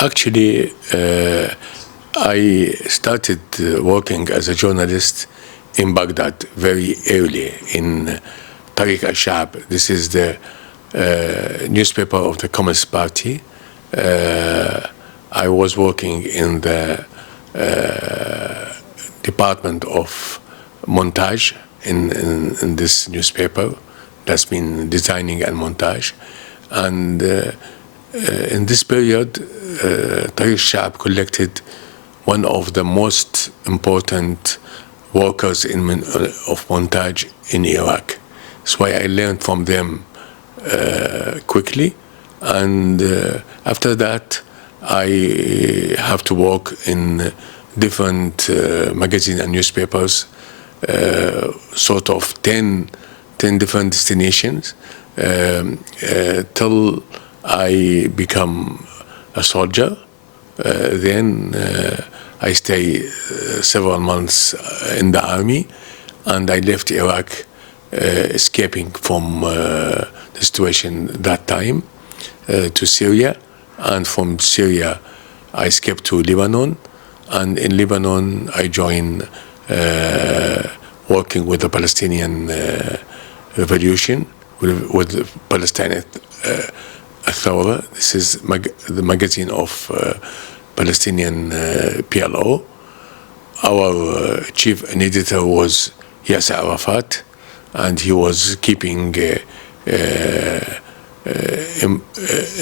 Actually, I started working as a journalist in Baghdad very early in Tariq al-Shab. This is the newspaper of the Communist Party. I was working in the department of montage in this newspaper. That's been designing and montage. And in this period, Tariq al-Shab collected one of the most important workers of montage in Iraq. That's why I learned from them quickly. And after that, I have to work in different magazines and newspapers, sort of 10 different destinations, till I become a soldier. Then I stay several months in the army, and I left Iraq, escaping from the situation that time, to Syria. And from Syria, I escaped to Lebanon. And in Lebanon, I joined working with the Palestinian revolution, with the Palestinian Authority. This is the magazine of Palestinian PLO. Our chief editor was Yasser Arafat, and he was keeping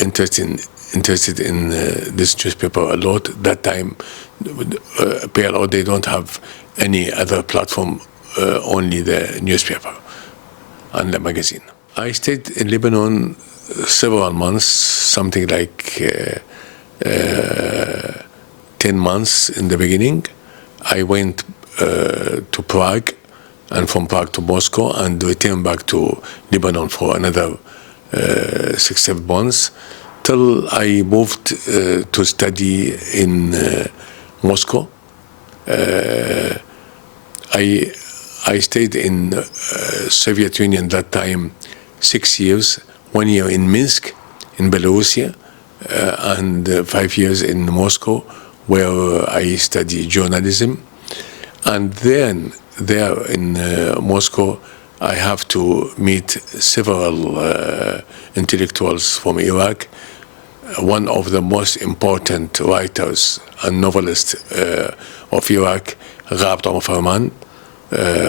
interested in this newspaper a lot. That time, PLO, they don't have any other platform, only the newspaper and the magazine. I stayed in Lebanon several months, something like 10 months in the beginning. I went to Prague, and from Prague to Moscow, and returned back to Lebanon for another 6-7 months, till I moved to study in Moscow. I stayed in Soviet Union that time 6 years, 1 year in Minsk, in Belarus, and 5 years in Moscow, where I studied journalism. And then there in Moscow, I have to meet several intellectuals from Iraq. One of the most important writers and novelists of Iraq, Ghabta Farman.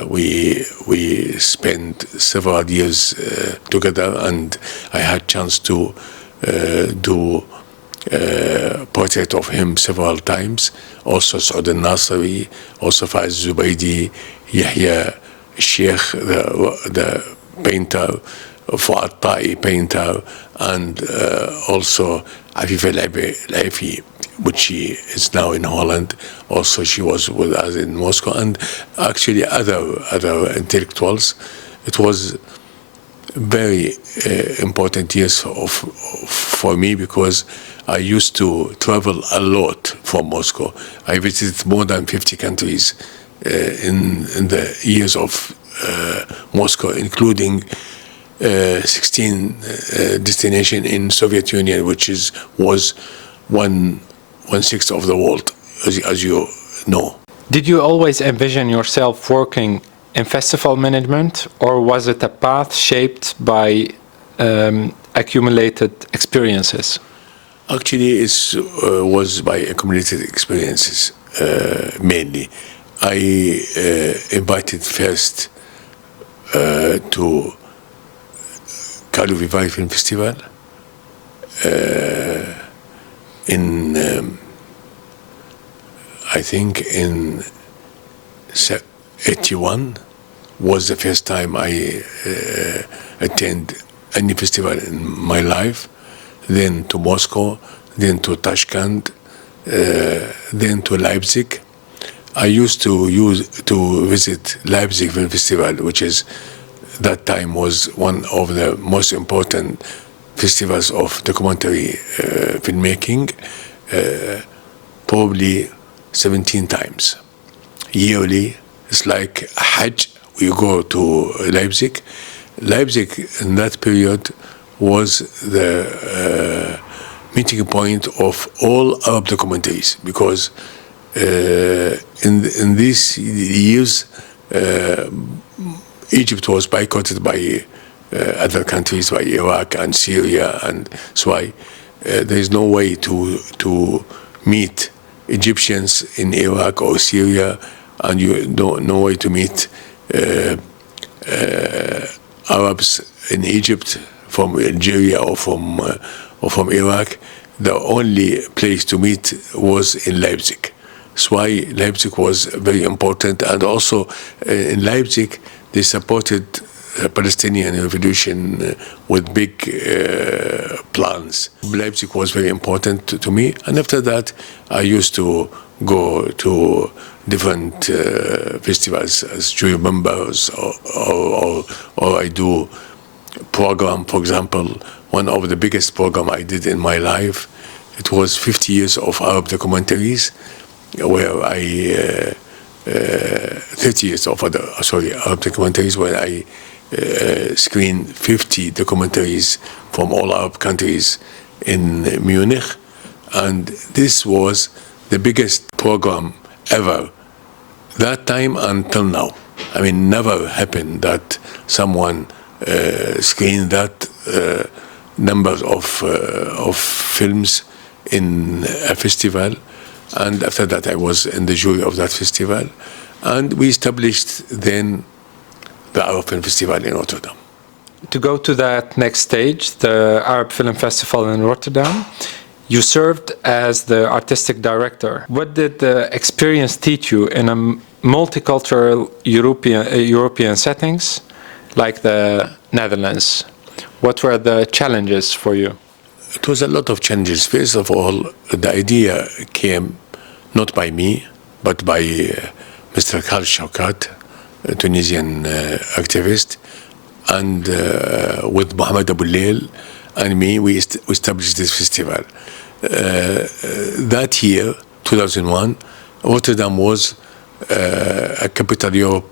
We spent several years together, and I had chance to do portrait of him several times. Also Saud al-Nasri, also Faiz Zubaydi, Yahya Sheikh, the painter, Fuad Ta'i painter, and also Afifa Laifi, which she is now in Holland. Also, she was with us in Moscow, and actually other intellectuals. It was very important years for me, because I used to travel a lot from Moscow. I visited more than 50 countries in the years of Moscow, including 16 destinations in Soviet Union, which was one-sixth of the world, as you know. Did you always envision yourself working in festival management, or was it a path shaped by accumulated experiences? Actually, it was by accumulated experiences, mainly. I invited first to Abu Dhabi Film Festival in, I think in 81 was the first time I attended any festival in my life. Then to Moscow, then to Tashkent, then to Leipzig. I used to visit Leipzig Film Festival, which is that time was one of the most important festivals of documentary filmmaking, probably 17 times. Yearly, it's like a Hajj. We go to Leipzig. Leipzig in that period was the meeting point of all Arab documentaries, because in these years, Egypt was boycotted by other countries, by Iraq and Syria, and so why there is no way to meet Egyptians in Iraq or Syria, and no way to meet Arabs in Egypt from Algeria or from Iraq. The only place to meet was in Leipzig. That's why Leipzig was very important, and also in Leipzig they supported the Palestinian revolution with big plans. Leipzig was very important to me, and after that I used to go to different festivals as jury members, or I do program. For example, one of the biggest program I did in my life, it was 50 years of Arab documentaries, where I 30 years of Arab documentaries, where I screened 50 documentaries from all Arab countries in Munich, and this was the biggest program ever that time until now. I mean, never happened that someone screened that number of films in a festival. And after that, I was in the jury of that festival, and we established then the Arab Film Festival in Rotterdam. To go to that next stage, the Arab Film Festival in Rotterdam, you served as the artistic director. What did the experience teach you in a multicultural European settings like the Netherlands? What were the challenges for you? It was a lot of challenges. First of all, the idea came not by me, but by Mr. Karl Shaukat, a Tunisian activist, and with Mohamed Abou Leil and me, we established this festival. That year, 2001, Rotterdam was a capital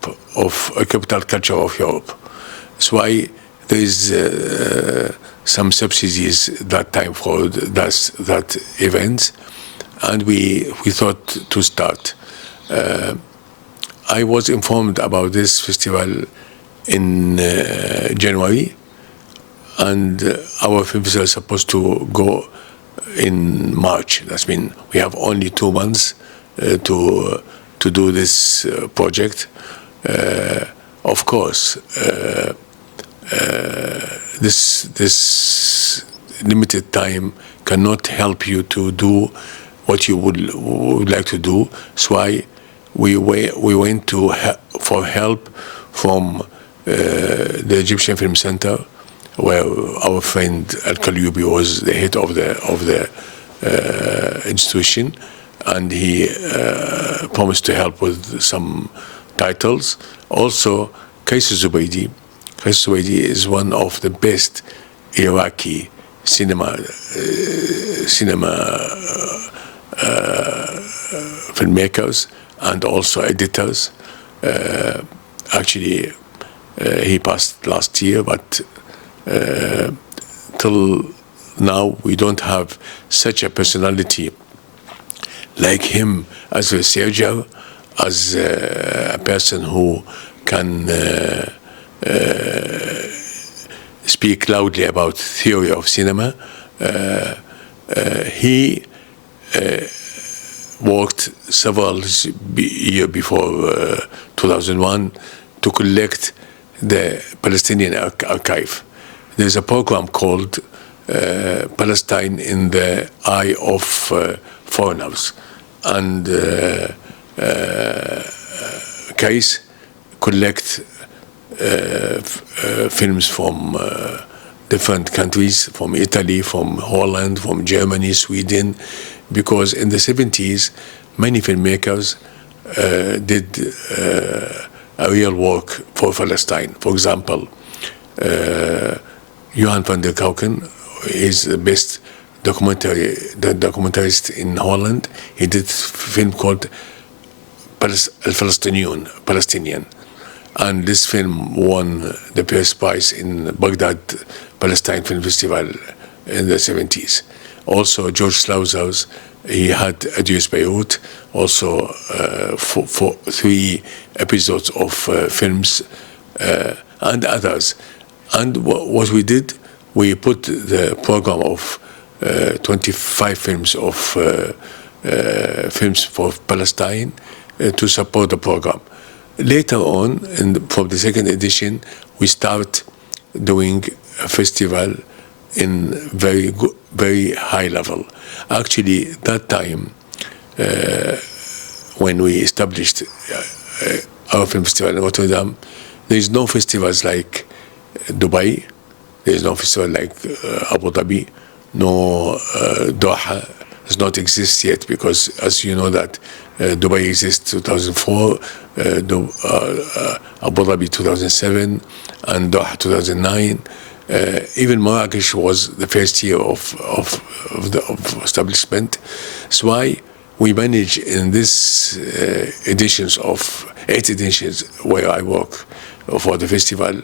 culture of Europe. That's why there is some subsidies that time for that event, and we thought to start. I was informed about this festival in January, and our film festival is supposed to go in March. That means we have only 2 months to do this project. Of course, this limited time cannot help you to do what you would like to do. That's why we went for help from the Egyptian Film Center, where our friend Al-Kalyubi was the head of the institution, and he promised to help with some titles. Also, Qais Zubaydi. Qais Zubaydi is one of the best Iraqi cinema filmmakers and also editors. Actually, he passed last year, but till now we don't have such a personality like him as a researcher, as a person who can speak loudly about theory of cinema. He worked several years before 2001 to collect the Palestinian archive. There's a program called Palestine in the Eye of Foreigners, and Qais collect films from different countries, from Italy, from Holland, from Germany, Sweden, because in the 70s many filmmakers did a real work for Palestine. For example, Johan van der Kauken is the best documentarist in Holland. He did a film called Palestinian. And this film won the first prize in Baghdad Palestine Film Festival in the 70s. Also, George Slauzers, he had Adios Beirut, also for 3 episodes of films and others. And what we did, we put the program of 25 films of films for Palestine to support the program. Later on, from the second edition, we start doing a festival in very high level. Actually, that time, when we established our film festival in Rotterdam, there is no festivals like Dubai, there is no festival like Abu Dhabi, no Doha does not exist yet, because as you know that Dubai exists 2004, Abu Dhabi 2007, and Doha 2009. Even Marrakesh was the first year of establishment. So why we manage in this editions of 8 editions where I work for the festival,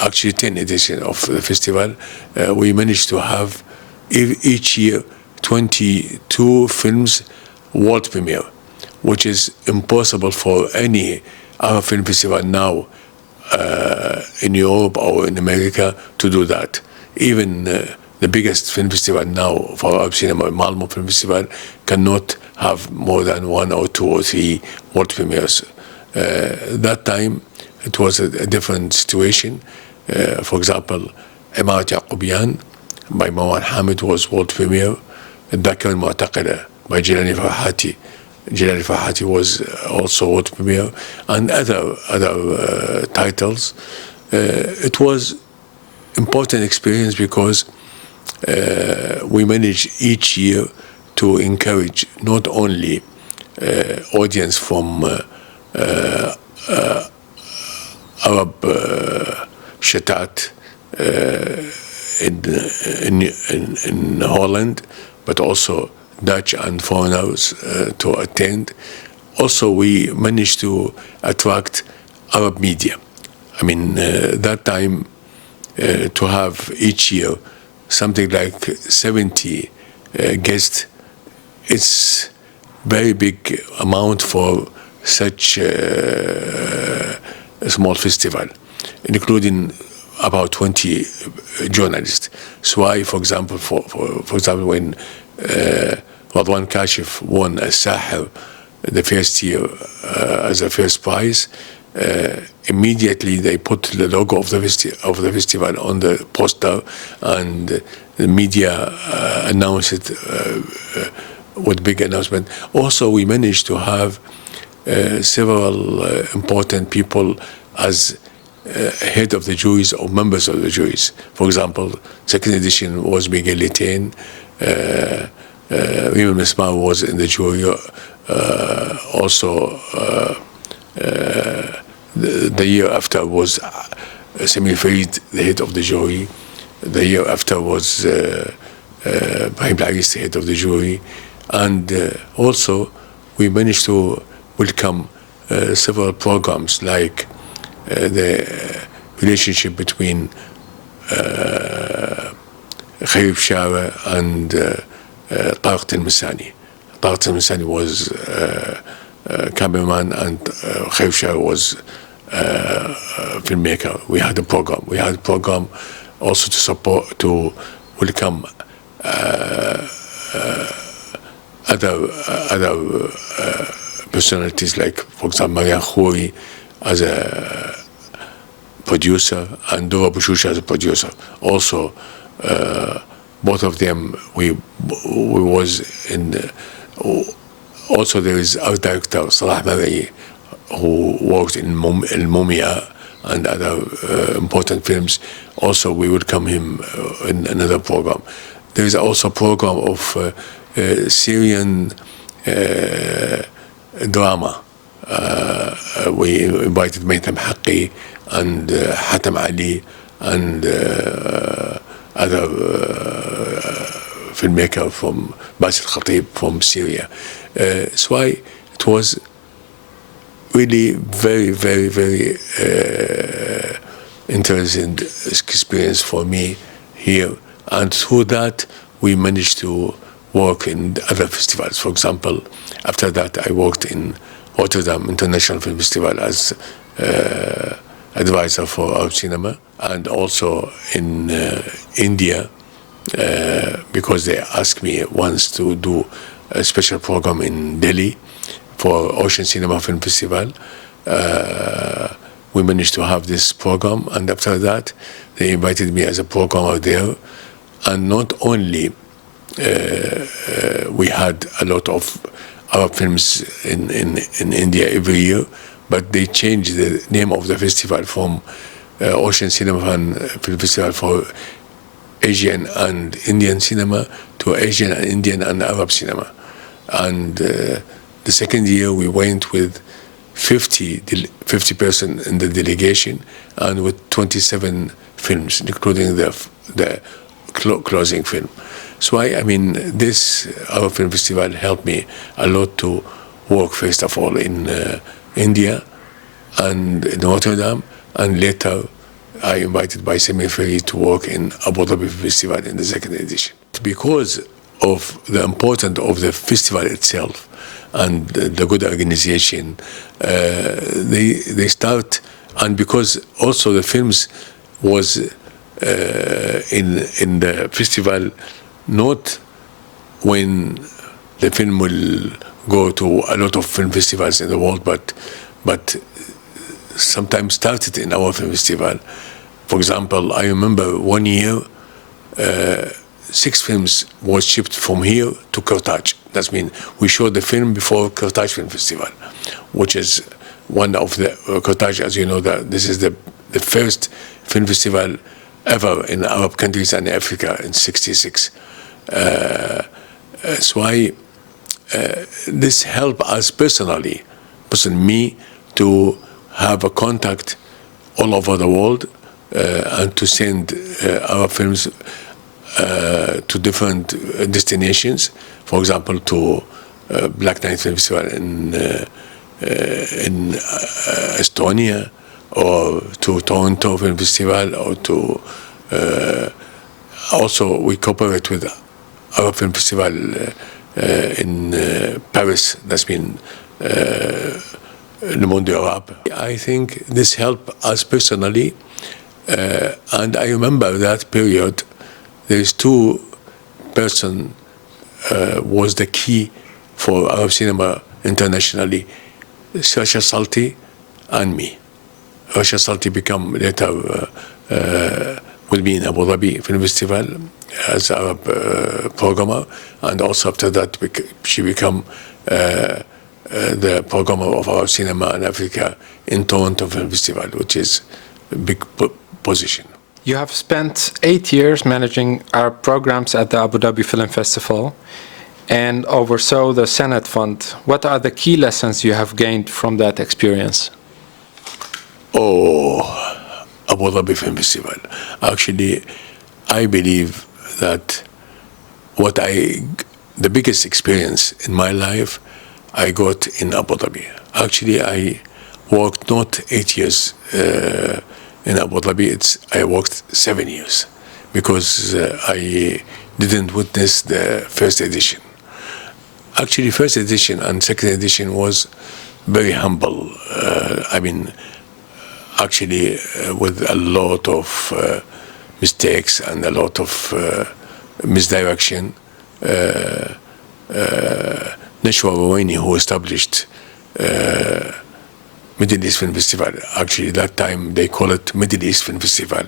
actually 10 editions of the festival, we managed to have each year 22 films world premiere, which is impossible for any other film festival now in Europe or in America to do that. Even the biggest film festival now for Arab cinema, Malmo Film Festival, cannot have more than 1 or 2 or 3 world premieres. That time, it was a different situation. For example, Imarat Yaqubian by Marwan Hamid was world premiere. Dakar al-Mu'taqila by Jilani Farhati. Jilani Farhati was also world premiere, and other titles. It was important experience because we managed each year to encourage not only audience from Arab Shatat in Holland, but also Dutch and foreigners to attend. Also, we managed to attract Arab media. I mean, that time to have each year something like 70 guests, it's very big amount for such a small festival, including about 20 journalists. So I, for example, for example, when Radwan Kashif won a Sahel the first year as a first prize, immediately they put the logo of the festival on the poster, and the media announced it with big announcement. Also, we managed to have several important people as head of the juries or members of the juries. For example, second edition was Miguel Litain, Rima Mismar was in the jury. Also, the year after was Samir Farid, the head of the jury. The year after was Brahim Laris, the head of the jury. And also, we managed to welcome several programs like the relationship between Khayyib Shara and Tariq al-Missani. Tariq al-Missani was cameraman, and Khayyib Shara was filmmaker. We had a program. We had a program also to support, to welcome other personalities, like, for example, Maria Khouri as a producer and Dora Bushusha as a producer. Also, both of them, we was in. Also, there is our director Salah Marai, who worked in Mumia and other important films. Also, we welcome him in another program. There is also a program of Syrian drama. We invited Maytham Haqqi and Hatem Ali and other filmmaker from Basil Khatib from Syria. So it was really very interesting experience for me here, And through that, we managed to work in other festivals. For example, after that, I worked in Rotterdam International Film Festival as advisor for Arab cinema, and also in India, because they asked me once to do a special program in Delhi for Ocean Cinema Film Festival. We managed to have this program, and after that, they invited me as a programmer there. And not only we had a lot of Arab films in India every year, but they changed the name of the festival from Ocean Cinema Film Festival for Asian and Indian cinema to Asian and Indian and Arab cinema. And the second year we went with 50 person in the delegation and with 27 films, including the closing film. So I mean, this Arab Film Festival helped me a lot to work, first of all, in India and in Rotterdam, and later I invited by Semi-Ferry to work in Abu Dhabi Film Festival in the second edition. Because of the importance of the festival itself and the good organization, they start, and because also the films was in the festival, not when the film will go to a lot of film festivals in the world, but sometimes started in our film festival. For example, I remember one year, 6 films was shipped from here to Carthage. That means we showed the film before Carthage Film Festival, which is one of the Carthage, as you know, this is the first film festival ever in Arab countries and Africa in '66. So this helped us personally, me, to have a contact all over the world and to send our films to different destinations. For example, to Black Night Film Festival in Estonia, or to Toronto Film Festival, or to also we cooperate with Arab Film Festival in Paris. That's been Le Monde Arabe. I think this helped us personally, and I remember that period. There's 2 persons was the key for Arab cinema internationally: Rasha Salti and me. Rasha Salti become later will be in Abu Dhabi Film Festival as Arab programmer, and also after that she become the programmer of Arab cinema in Africa in Toronto Film Festival, which is a big position. You have spent 8 years managing Arab programs at the Abu Dhabi Film Festival and oversaw the Senate Fund. What are the key lessons you have gained from that experience? Oh, Abu Dhabi Film Festival. Actually, I believe that the biggest experience in my life I got in Abu Dhabi. Actually, I worked not 8 years in Abu Dhabi. I worked 7 years, because I didn't witness the first edition. Actually, first edition and second edition was very humble. I mean, actually, with a lot of mistakes and a lot of misdirection. Nashwa Rouaini, who established Middle East Film Festival, actually that time they call it Middle East Film Festival.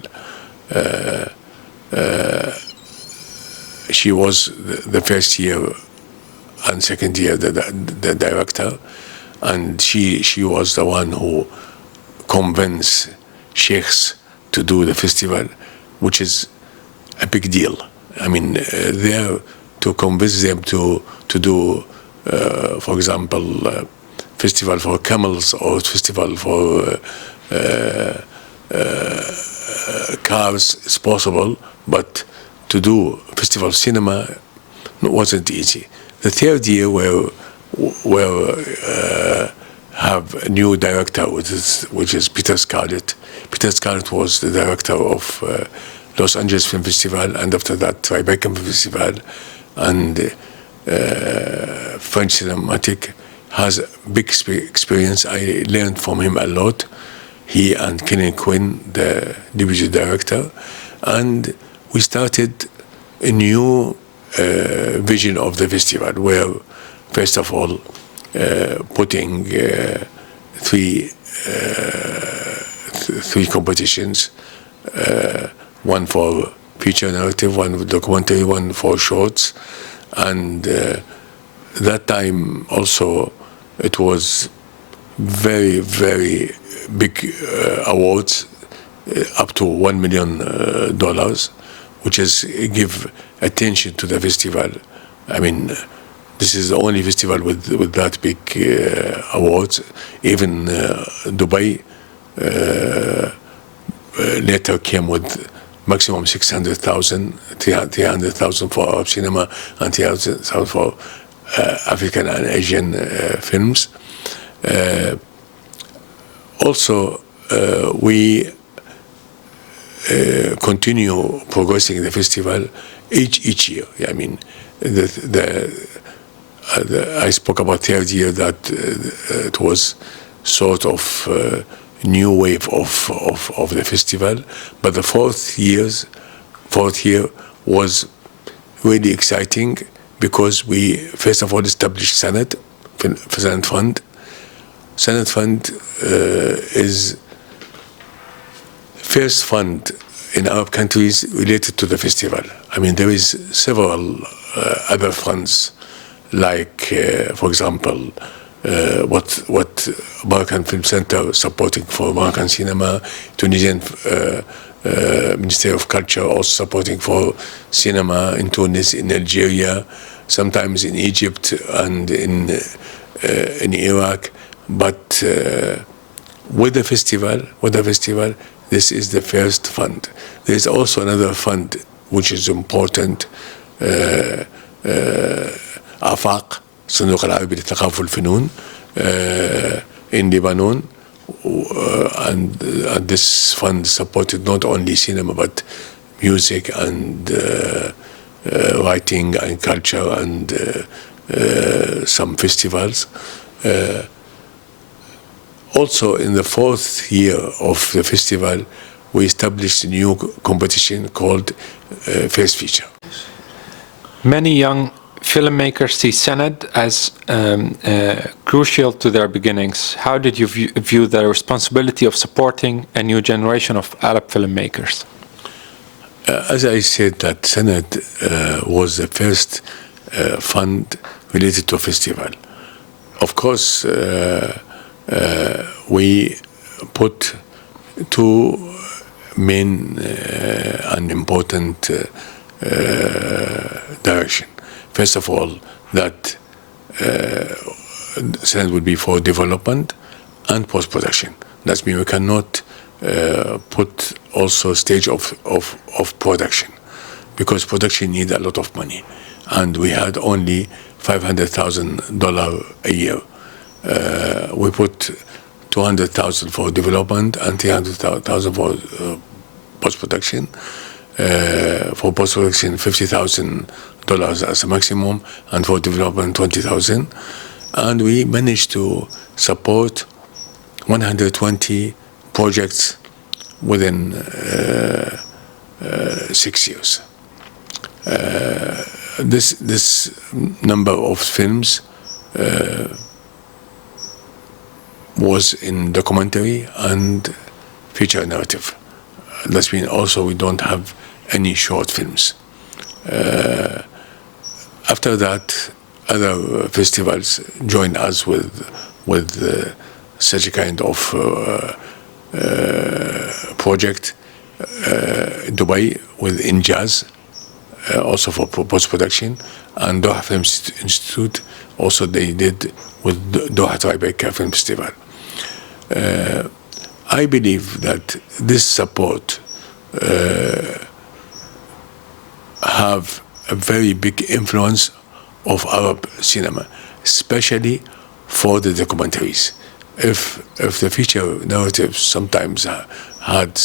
She was the first year and second year the director, and she was the one who convinced sheikhs to do the festival, which is a big deal. I mean, there to convince them to do, for example, festival for camels or festival for cars is possible, but to do festival of cinema wasn't easy. The third year we'll have a new director, which is Peter Scarlett. Peter Scarlett was the director of Los Angeles Film Festival, and after that Tribeca Film Festival, and French Cinematic. Has big experience. I learned from him a lot. He and Kenny Quinn, the deputy director, and we started a new vision of the festival, where first of all putting three competitions, one for feature narrative, one for documentary, one for shorts, and that time also it was very, very big awards, up to $1 million, which is give attention to the festival. I mean, this is the only festival with that big awards. Even Dubai later came with maximum 600,000, 300,000 for Arab cinema, and 300,000 for African and Asian films. Also, we continue progressing the festival each year. I mean, I spoke about third year that it was sort of new wave of the festival, but the fourth year was really exciting because we first of all established Senate Fund. Senate Fund is first fund in Arab countries related to the festival. I mean, there is several other funds, like, for example, what Moroccan Film Center supporting for Moroccan cinema, Tunisian Ministry of Culture also supporting for cinema in Tunis, in Algeria, sometimes in Egypt and in Iraq. But with the festival, this is the first fund. There is also another fund which is important, آفاق الصندوق العربي للثقافة والفنون in Lebanon, and this fund supported not only cinema but music and writing and culture and some festivals. Also, in the fourth year of the festival, we established a new competition called First Feature. Many young filmmakers see Senate as crucial to their beginnings. How did you view the responsibility of supporting a new generation of Arab filmmakers? As I said, that Senate was the first fund related to a festival. Of course, we put two main and important direction. First of all, that Senate would be for development and post-production. That means we cannot put also stage of production, because production needs a lot of money, and we had only $500,000 a year. We put $200,000 for development and $300,000 for post-production. For post-production, $50,000 as a maximum, and for development, $20,000. And we managed to support 120 projects within 6 years. This number of films was in documentary and feature narrative. That means also we don't have any short films. After that, other festivals joined us with such a kind of project. Dubai with Injaz, also for post-production, and Doha Film Institute, also they did with Doha Tribeca Film Festival. I believe that this support have a very big influence of Arab cinema, especially for the documentaries. If the feature narratives sometimes had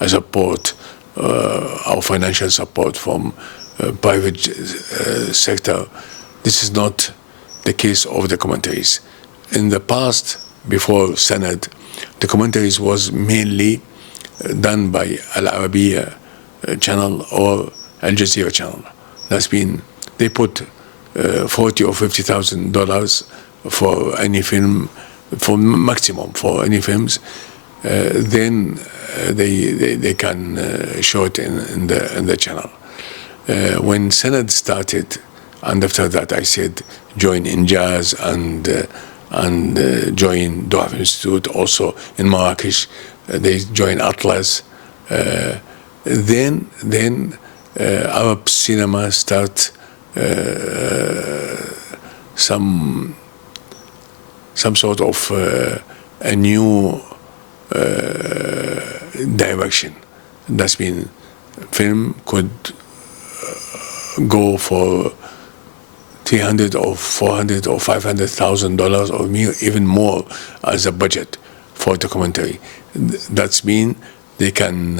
a support our financial support from private sector. This is not the case of the commentaries. In the past, before Sanad, the commentaries was mainly done by Al Arabiya channel or Al Jazeera channel. That's been, they put $40,000 or $50,000 for any film, for maximum for any films. Then they can show it in the channel. When Sanad started, and after that I said join Injaz and join Doha Film Institute, also in Marrakesh. They join Atlas. Then Arab cinema start some sort of a new direction. That's been film could go for $300,000 or $400,000 or $500,000 or even more as a budget for documentary. That's mean they can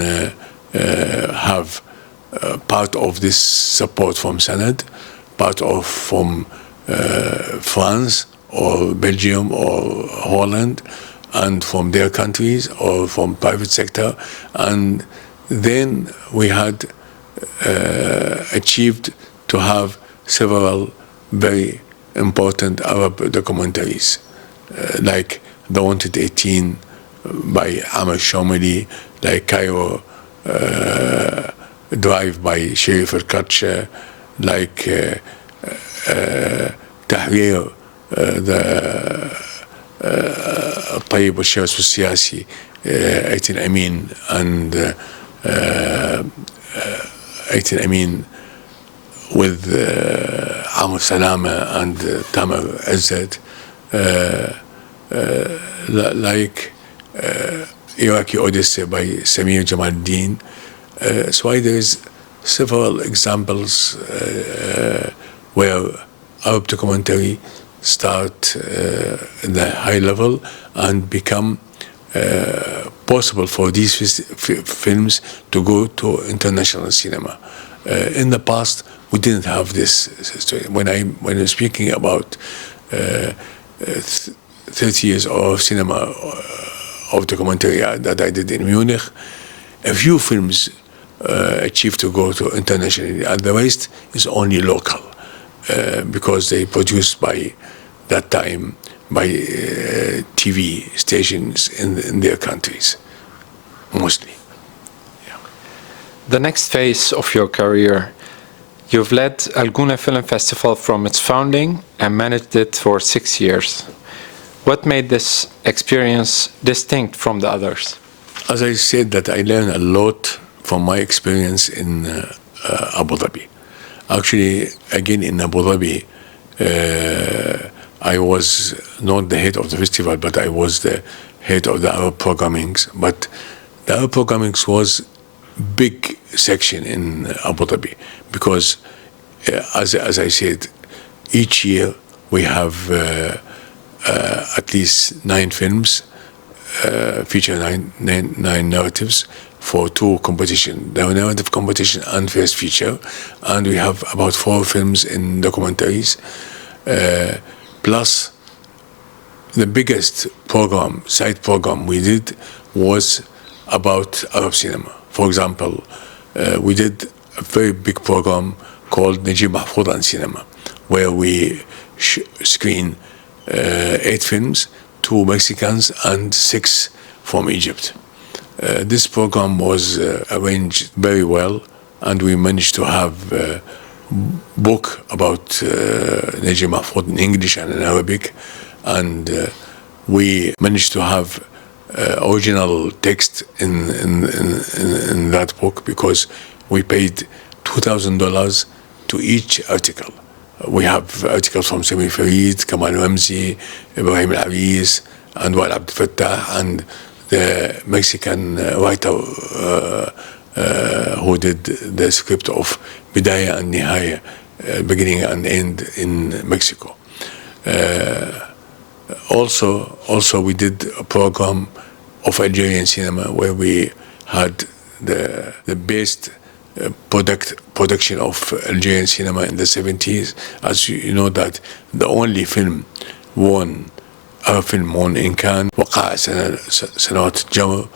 have part of this support from Sanad, part of from France or Belgium or Holland, and from their countries or from private sector. And then we had achieved to have several very important Arab documentaries, like The Wanted 18 by Amr Shomali, like Cairo Drive by Sharif Al-Katsh, like Tahrir, the الطيب والشرس والسياسي 18 أمين and 18 أمين with Amr Salama and Tamer Izzat, like Iraqi Odyssey by Samir Jamaluddin. So there is several examples where Arab documentary start in the high level and become possible for these films to go to international cinema. In the past, we didn't have this. When I'm speaking about 30 years of cinema of documentary that I did in Munich, a few films achieved to go to international, and the rest is only local because they produced by that time by TV stations in their countries, mostly. Yeah. The next phase of your career, you've led Al Gouna Film Festival from its founding and managed it for 6 years. What made this experience distinct from the others? As I said, that I learned a lot from my experience in Abu Dhabi. Actually, again in Abu Dhabi, I was not the head of the festival, but I was the head of the Arab programmings. But the Arab programmings was big section in Abu Dhabi because, as I said, each year we have at least 9 films, feature nine narratives for 2 competitions, the narrative competition and first feature, and we have about 4 films in documentaries. Plus, the biggest program, side program we did was about Arab cinema. For example, we did a very big program called Najib Mahfoud and Cinema, where we screen 8 films, 2 Mexicans and 6 from Egypt. This program was arranged very well, and we managed to have a book about Najib Mahfoud in English and in Arabic, and we managed to have original text in that book because we paid $2,000 to each article. We have articles from Sami Farid, Kamal Ramzi, Ibrahim Al-Aris, and Wal Abd Fattah, and the Mexican writer who did the script of Bidaya and Nihaya, beginning and end in Mexico. Also we did a program of Algerian cinema where we had the best production of Algerian cinema in the 70s. As you know that the only film won Arab film won in Cannes وقع سنوات الجمر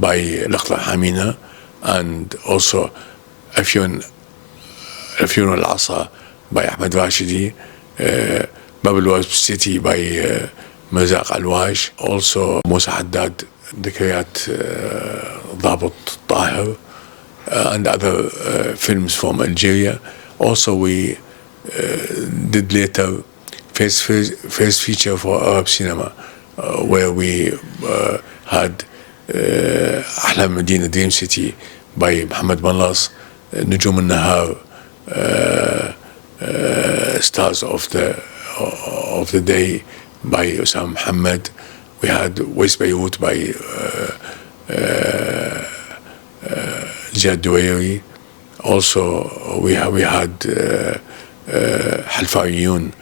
by لقطة حامينة, and also أفيون العصا by أحمد راشدي, باب الواسب سيتي by مرزاق علواش, also موسى حداد ذكريات ضابط طاهر, and other films from Algeria. Also we did later first feature for Arab cinema, where we had أحلام مدينة Dream City by Mohammed Mallas, نجوم النهار, Stars of the Day by Osam Mohammed. We had West Beirut by Ziad Douairi. Also we had Halfaiyun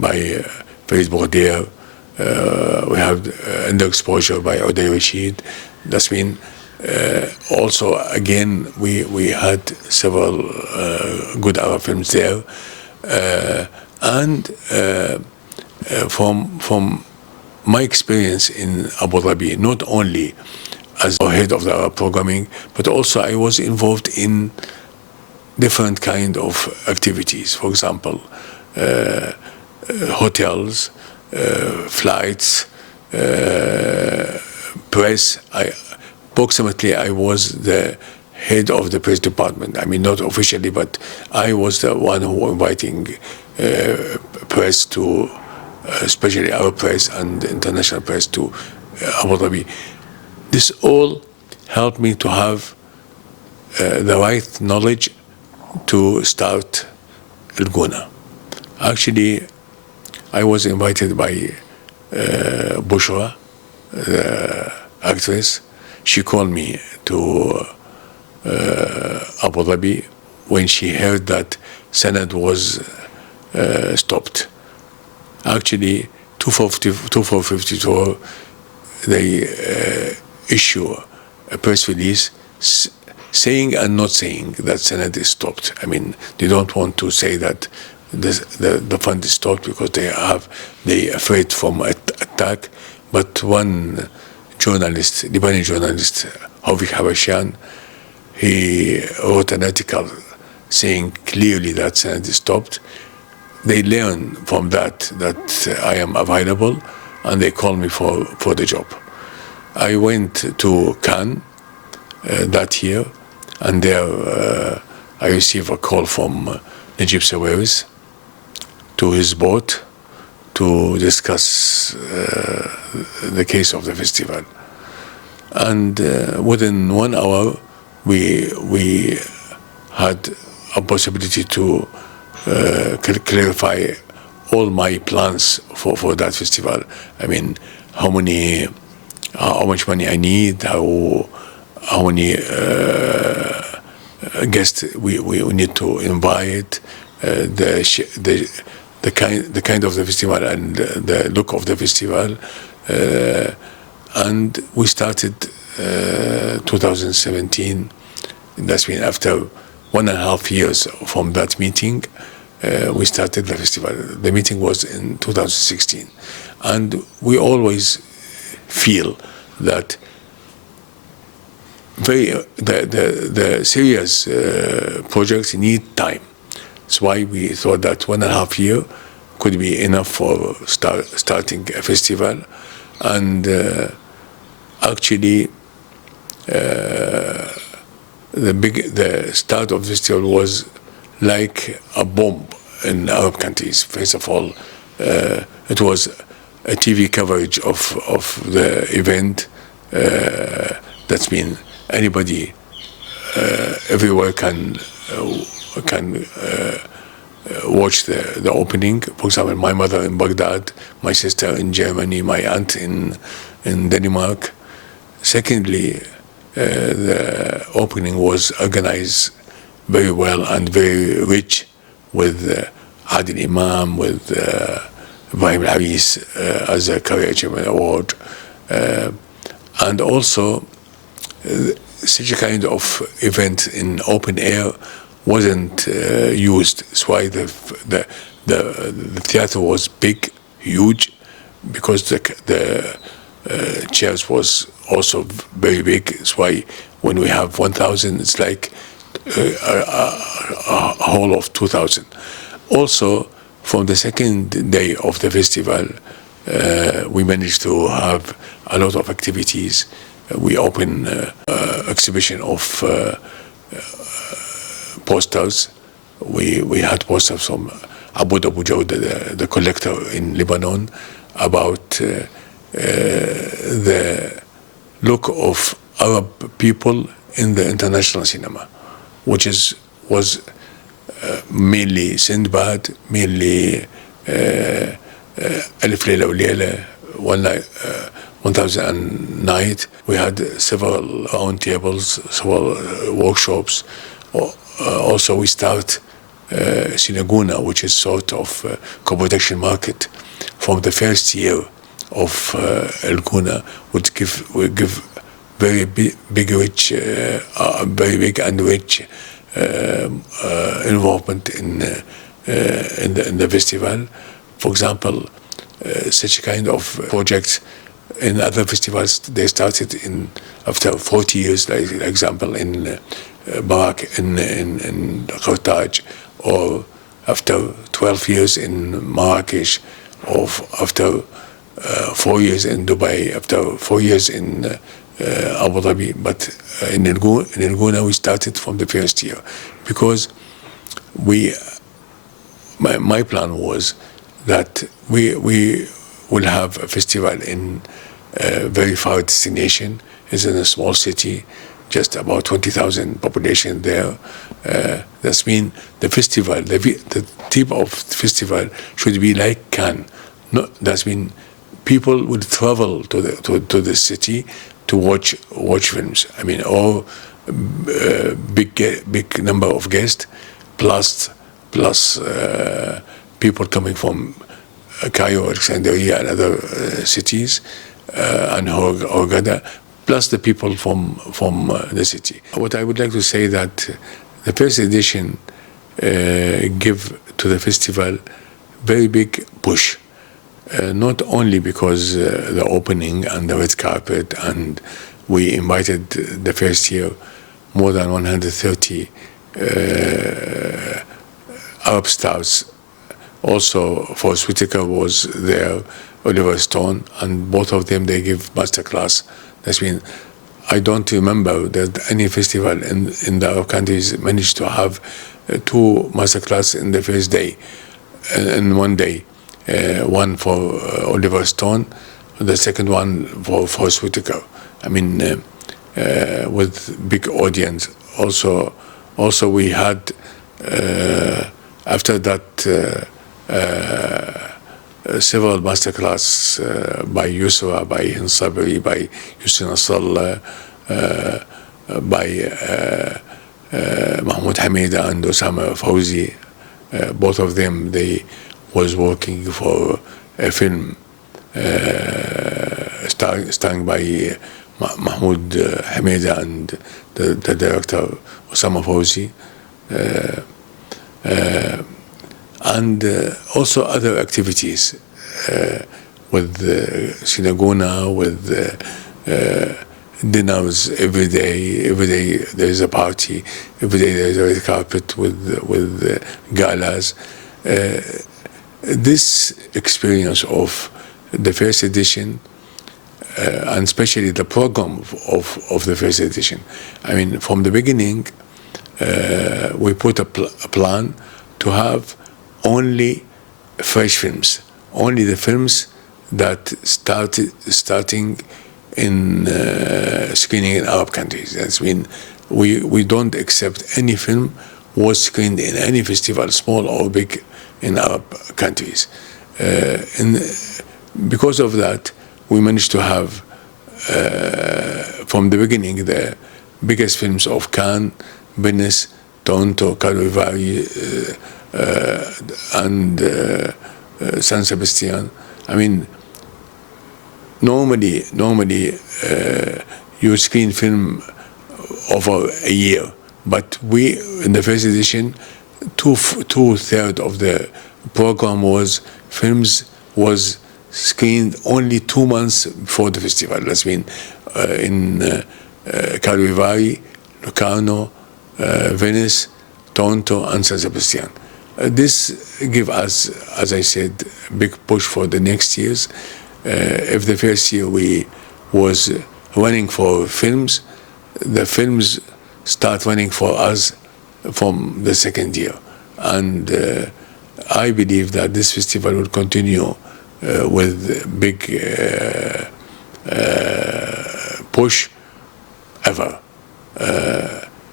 by Farid Bourdier. We have Underexposure by Uday Rashid. That's been also again we had several good Arab films there, and from my experience in Abu Dhabi, not only as head of the Arab programming, but also I was involved in different kind of activities. For example, hotels, flights, press. Approximately, I was the head of the press department. I mean, not officially, but I was the one who was inviting press to, especially our press and international press, to Abu Dhabi. This all helped me to have the right knowledge to start Gouna. Actually, I was invited by Bushra, the actress. She called me to Abu Dhabi when she heard that Sanad was stopped. Actually, 2454, they issue a press release saying and not saying that Sanad is stopped. I mean, they don't want to say that the fund is stopped because they afraid from attack. But one journalist, Lebanese journalist, Hovik Habashian, he wrote an article saying clearly that Sanad is stopped. They learn from that I am available, and they call me for the job. I went to Cannes that year, and there I received a call from Najib Sawiris to his boat to discuss the case of the festival. And within 1 hour, we had a possibility to clarify all my plans for that festival. I mean, how much money I need, how many guests we need to invite, the kind of the festival and the look of the festival, and we started 2017. That's been after 1.5 years from that meeting. We started the festival. The meeting was in 2016, and we always feel that the serious projects need time. That's why we thought that 1.5 years could be enough for starting a festival, and actually the start of the festival was like a bomb in Arab countries. First of all, it was a TV coverage of the event. That's been anybody everywhere can watch the opening. For example, my mother in Baghdad, my sister in Germany, my aunt in Denmark. Secondly, the opening was organized very well and very rich with Adil Imam, with Ibrahim Al-Haris as a Hague Cinema Award. And also, such a kind of event in open air wasn't used. That's why the theater was big, huge, because the chairs was also very big. That's why when we have 1,000, it's like a hall of 2,000. Also, from the second day of the festival, we managed to have a lot of activities. We opened exhibition of posters. We had posters from Abu Dhabi, the collector in Lebanon, about the look of Arab people in the international cinema, which was mainly Sindbad, mainly Alif Layla wa Layla, 1,000 Night. We had several round tables, several workshops. Also, we start Gouna, which is sort of co-production market. From the first year of Gouna, would give very big, rich, very big and rich involvement in the festival. For example, such kind of projects in other festivals, they started after 40 years, like example in Barak in Carthage, or after 12 years in Marrakesh, or after 4 years in Dubai, after 4 years in Abu Dhabi. But in Gouna, we started from the first year, because my plan was that we will have a festival in a very far destination. It's in a small city, just about 20,000 population there. That's mean the festival, the type of festival should be like Cannes. No, that's mean people would travel to the city to watch films. I mean, all big number of guests, plus people coming from Cairo, Alexandria, and other cities, and Hurghada, plus the people from the city. What I would like to say that the first edition give to the festival very big push, not only because the opening and the red carpet, and we invited the first year more than 130 Arab stars. Also, Forest Whitaker was there, Oliver Stone, and both of them, they give masterclass. That's mean, I don't remember that any festival in the Arab countries managed to have 2 masterclass in the first day, in one day. One for Oliver Stone, the second one for Forest Whitaker. I mean, with big audience. Also we had after that several masterclass by Yusra, by Hinsabri, by Yusra Nasrallah, by Mahmoud Hamida and Osama Fawzi. Both of them, they was working for a film starring by Mahmoud Hamida and the director Osama Fawzi. And also other activities with Gouna, with dinners every day. Every day there is a party. Every day there is a red carpet with galas. This experience of the first edition, and especially the program of the first edition, I mean, from the beginning, we put a plan to have only fresh films, only the films that starting in screening in Arab countries. That's mean we don't accept any film was screened in any festival, small or big, in Arab countries. Because of that, we managed to have from the beginning the biggest films of Cannes, Venice, Toronto, Calvary, and San Sebastian. I mean, normally you screen film over a year. But we, in the first edition, two-thirds of the program was films was screened only 2 months before the festival. That's mean in Carlo, Locarno, Venice, Toronto, and San Sebastian. This give us, as I said, a big push for the next years. If the first year we was running for films, the films start running for us from the second year. And I believe that this festival will continue with big push ever.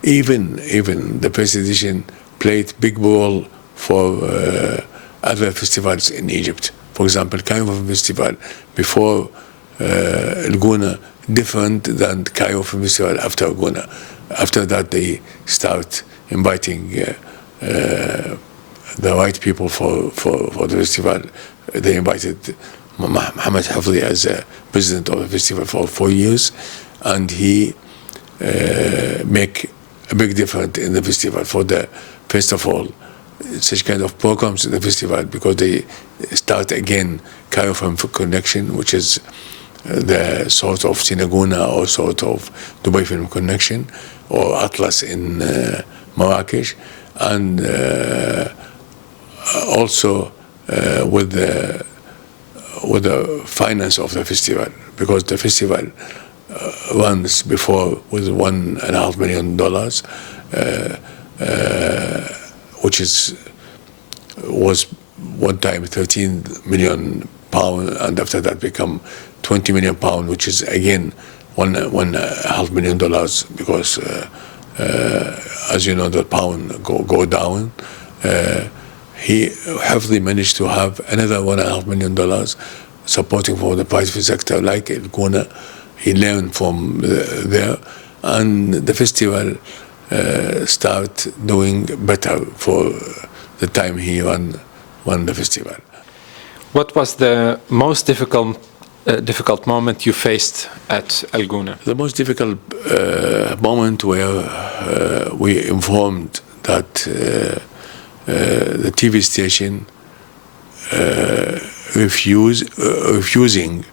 Even the first edition played big role for other festivals in Egypt. For example, Cairo Film Festival before Gouna, different than Cairo Film Festival after Gouna. After that, they start inviting the right people for the festival. They invited Mohammed Hafli as president of the festival for 4 years, and he make a big difference in the festival. For the first of all, such kind of programs in the festival, because they start again Cairo Film Connection, which is the sort of Sinaguna or sort of Dubai Film Connection, or Atlas in Marrakesh, and also with the finance of the festival, because the festival runs before with $1.5 million, which was one time 13 million pound, and after that become 20 million pound, which is again $1.5 million, because as you know, the pound go down. He heavily managed to have another $1.5 million supporting for the private sector, like in Gouna. He learned from there, and the festival start doing better for the time he won the festival. What was the most difficult moment you faced at Al Gouna? The most difficult moment where we informed that the TV station refusing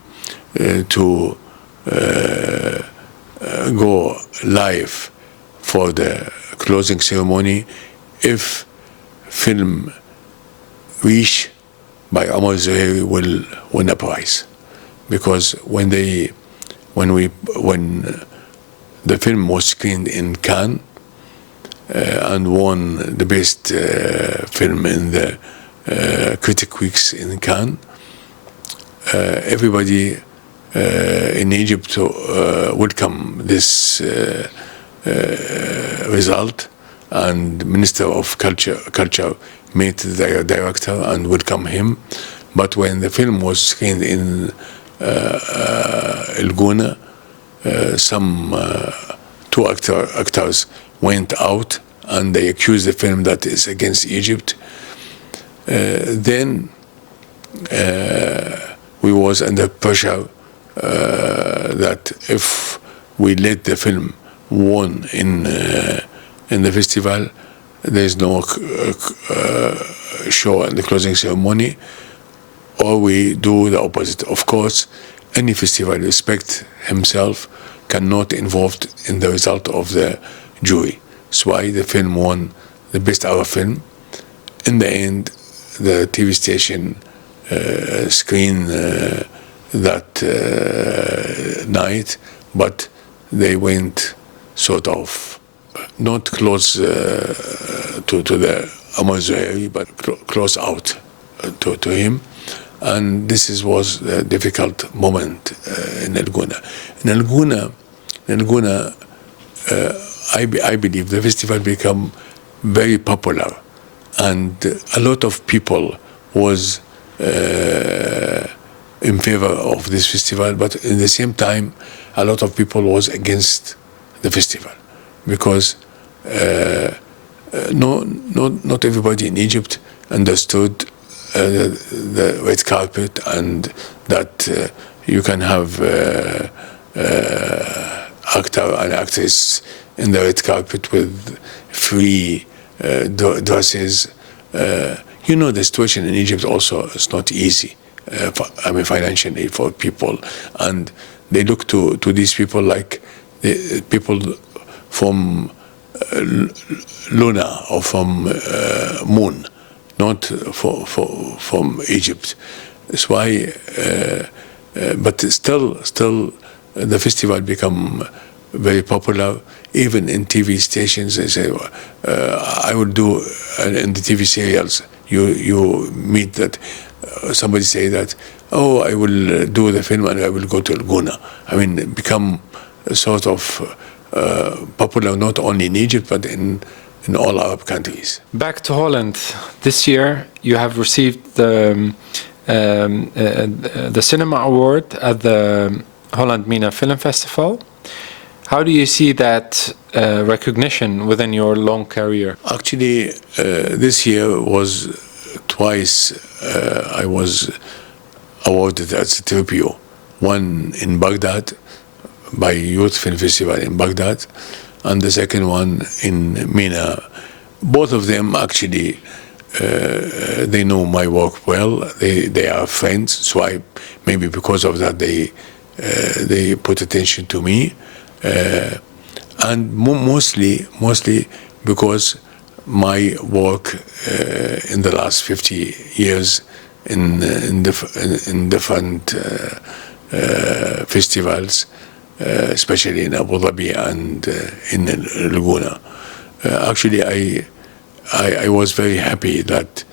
to go live for the closing ceremony if film Wish by Omar Zuhairi will win a prize. Because when the film was screened in Cannes and won the best film in the Critic Weeks in Cannes, everybody in Egypt welcomed this result, and Minister of Culture met the director and welcomed him. But when the film was screened in El Gouna, some two actors went out and they accused the film that is against Egypt. Then we was under pressure that if we let the film won in the festival, there is no show and the closing ceremony, or we do the opposite. Of course, any festival respect himself, cannot involved in the result of the jury. That's why the film won the best Arab film. In the end, the TV station screened that night, but they went sort of not close to the Omar Zuhairi, but close out to him. And this was a difficult moment in El Gouna. In El Gouna, I believe the festival became very popular, and a lot of people was in favor of this festival, but in the same time, a lot of people was against the festival, because not everybody in Egypt understood the red carpet, and that you can have actor and actress in the red carpet with free dresses. You know, the situation in Egypt also is not easy. Financially for people, and they look to these people like the people from Luna or from Moon, not from Egypt. That's why. But still, the festival become very popular. Even in TV stations, they say, "I will do," in the TV serials. You meet that somebody say that, "Oh, I will do the film and I will go to Gouna." I mean, become a sort of popular not only in Egypt but in all Arab countries. Back to Holland, this year you have received the Cinema Award at the Holland Mina Film Festival. How do you see that recognition within your long career? Actually, this year was twice I was awarded at the Tribute. One in Baghdad by Youth Film Festival in Baghdad, and the second one in Mina. Both of them actually, they know my work well. They are friends, so maybe because of that they put attention to me, and mostly because my work in the last 50 years in different festivals, especially in Abu Dhabi and in Gouna. Actually, I was very happy that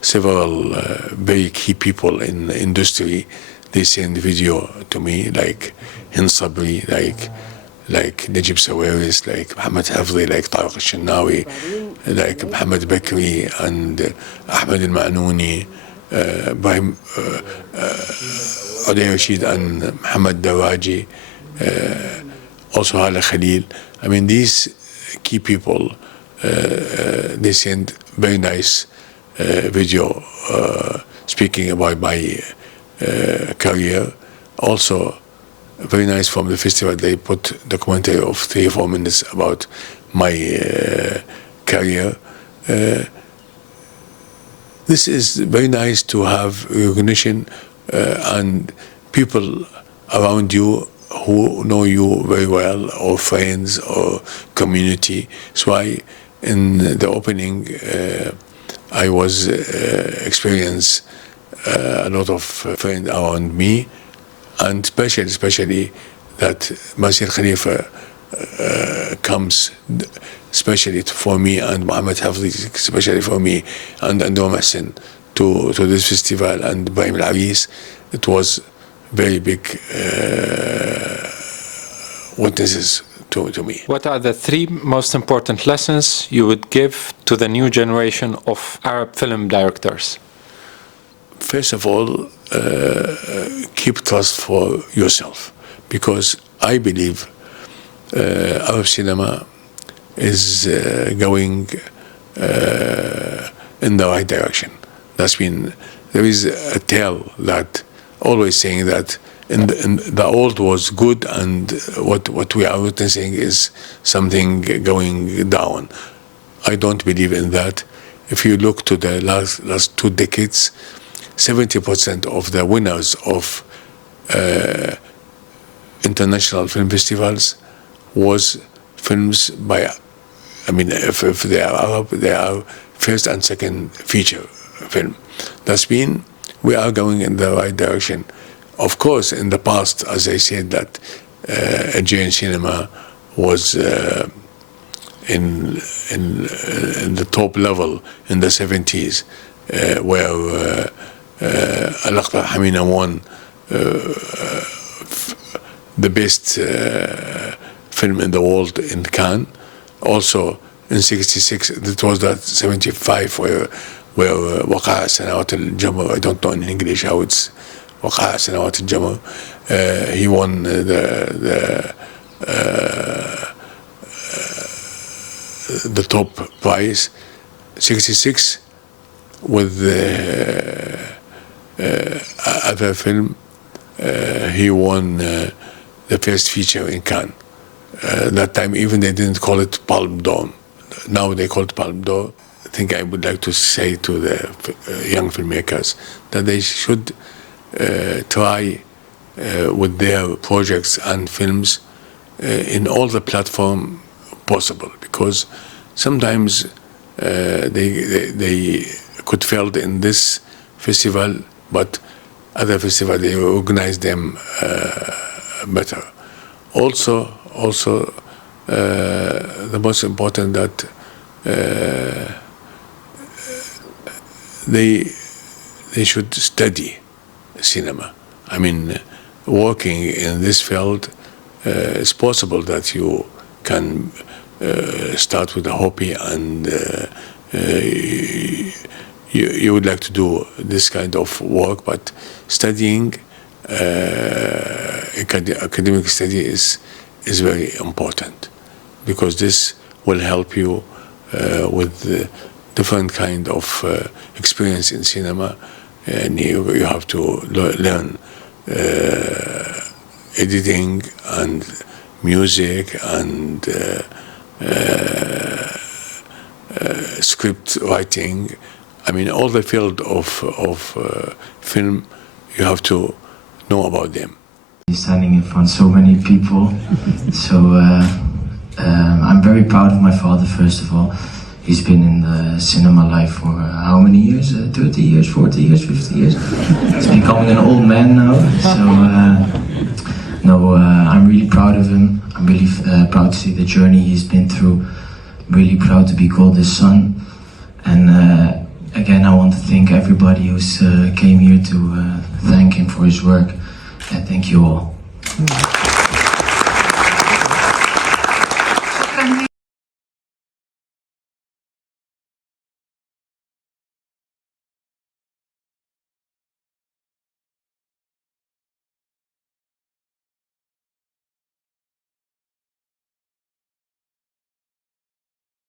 several very key people in the industry, they send video to me, like Hind Sabri, like Najib Sawiris, like Mohammed Hafzi, like Tariq Al-Shannawi, like Mohammed Bakri and Ahmed Al-Ma'nouni, Ibrahim Uday Rashid and Mohammed Dawaji, also Hala Khalil. I mean, these key people, they send very nice video speaking about my career. Also, very nice from the festival. They put documentary of 3 or 4 minutes about my career. This is very nice to have recognition and people around you who know you very well, or friends or community. So in the opening, I was experience a lot of friends around me, and especially that Masir Khalifa comes especially for me, and Mohammed Hafzi especially for me, and Anwar Mohsen to this festival, and Ibrahim Al-Aris. It was very big witnesses to me. What are the 3 most important lessons you would give to the new generation of Arab film directors? First of all, keep trust for yourself, because I believe Arab cinema is going in the right direction. That's been, there is a tale that always saying that in the old was good, and what we are witnessing is something going down. I don't believe in that. If you look to the last 2 decades, 70% of the winners of international film festivals was films by, I mean, if they are Arab, they are first and second feature film. That's been, we are going in the right direction. Of course, in the past, as I said, that Algerian cinema was in the top level in the 70s, where Al-Aqta Hamina won the best film in the world in Cannes. Also in '66, it was that '75 where Waqa Sanawat al-Jamr, I don't know in English how it's Waqa Sanawat al-Jamr, he won the top prize. '66 with the other film, he won the first feature in Cannes. That time even they didn't call it Palme d'Or. Now they call it Palme d'Or. I think I would like to say to the young filmmakers that they should try with their projects and films in all the platform possible, because sometimes they could fail in this festival, but other festival they organize them better. Also, the most important that they should study cinema. I mean, working in this field, it's possible that you can start with a hobby and you would like to do this kind of work, but studying academic study is very important, because this will help you with different kind of experience in cinema, and you have to learn editing and music and script writing. I mean, all the field of film, you have to know about them. Standing in front of so many people, so I'm very proud of my father, first of all. He's been in the cinema life for how many years? 30 years, 40 years, 50 years? He's becoming an old man now, so I'm really proud of him. I'm really proud to see the journey he's been through. Really proud to be called his son. And again, I want to thank everybody who's came here to thank him for his work. And thank you all.